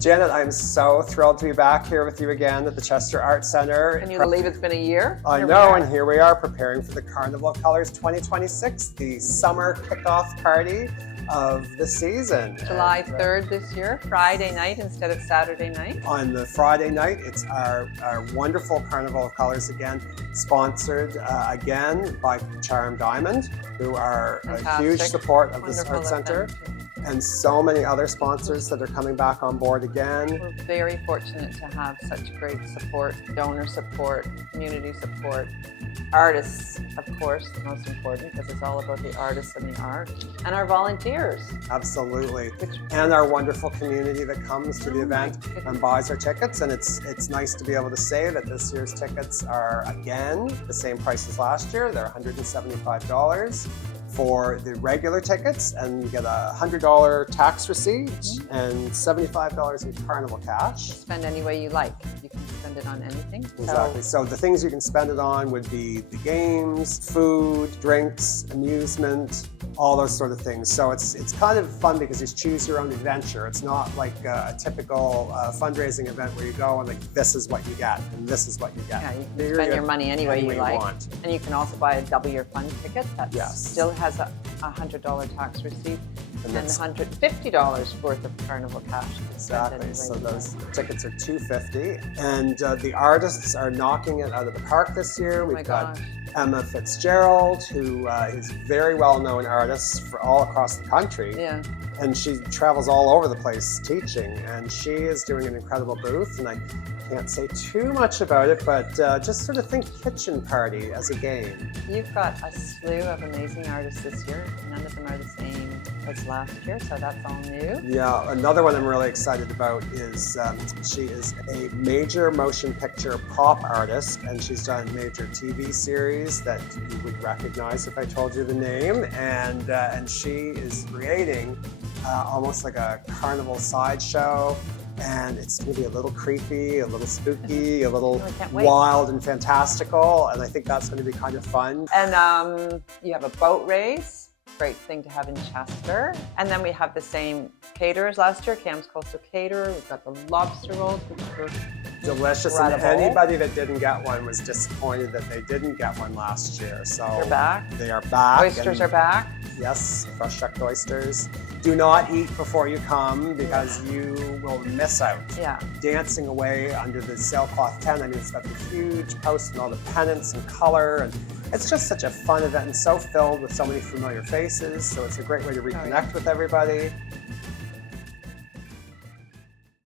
Janet, I'm so thrilled to be back here with you again at the Chester Arts Centre. Can you believe it's been a year? I know, and here we are preparing for the Carnival Colors 2026, the summer kickoff party of the season. July 3rd this year, Friday night instead of Saturday night. On the Friday night, it's our wonderful Carnival of Colors again, sponsored again by Charm Diamond, who are a huge support of this Arts Centre. And so many other sponsors that are coming back on board again. We're very fortunate to have such great support, donor support, community support, artists, of course, most important, because it's all about the artists and the art, and our volunteers. Absolutely. And our wonderful community that comes to the event and buys our tickets. And it's nice to be able to say that this year's tickets are, again, the same price as last year. They're $175. For the regular tickets, and you get a $100 tax receipt and $75 in Carnival cash. Spend any way you like. You can spend it on anything. Exactly. So the things you can spend it on would be the games, food, drinks, amusement, all those sort of things. So it's kind of fun because you choose your own adventure. It's not like a typical fundraising event where you go and like, this is what you get and this is what you get. Yeah, you can spend your money any way you like. And you can also buy a double your fund ticket that still has a $100 tax receipt and $150 worth of Carnival cash. Exactly. So those tickets are $250, and the artists are knocking it out of the park this year. We've got Emma Fitzgerald, who is a very well-known artist for all across the country. Yeah. And she travels all over the place teaching, and she is doing an incredible booth, and I can't say too much about it, but just sort of think kitchen party as a game. You've got a slew of amazing artists this year. None of them are the same as last year, so that's all new. Yeah, another one I'm really excited about is she is a major motion picture prop artist, and she's done major TV series that you would recognize if I told you the name, and she is creating almost like a carnival sideshow. And it's going to be a little creepy, a little spooky, a little wild and fantastical. And I think that's going to be kind of fun. And you have a boat race. Great thing to have in Chester. And then we have the same caterers last year, Cam's Coastal Caterer. We've got the lobster rolls, which were delicious. And anybody that didn't get one was disappointed that they didn't get one last year. So they're back. They are back. Oysters are back. Yes, fresh shucked oysters. Do not eat before you come because you will miss out. Yeah. Dancing away under the sailcloth tent. I mean, it's got the huge post and all the pennants and color, and it's just such a fun event and so filled with so many familiar faces. So it's a great way to reconnect with everybody.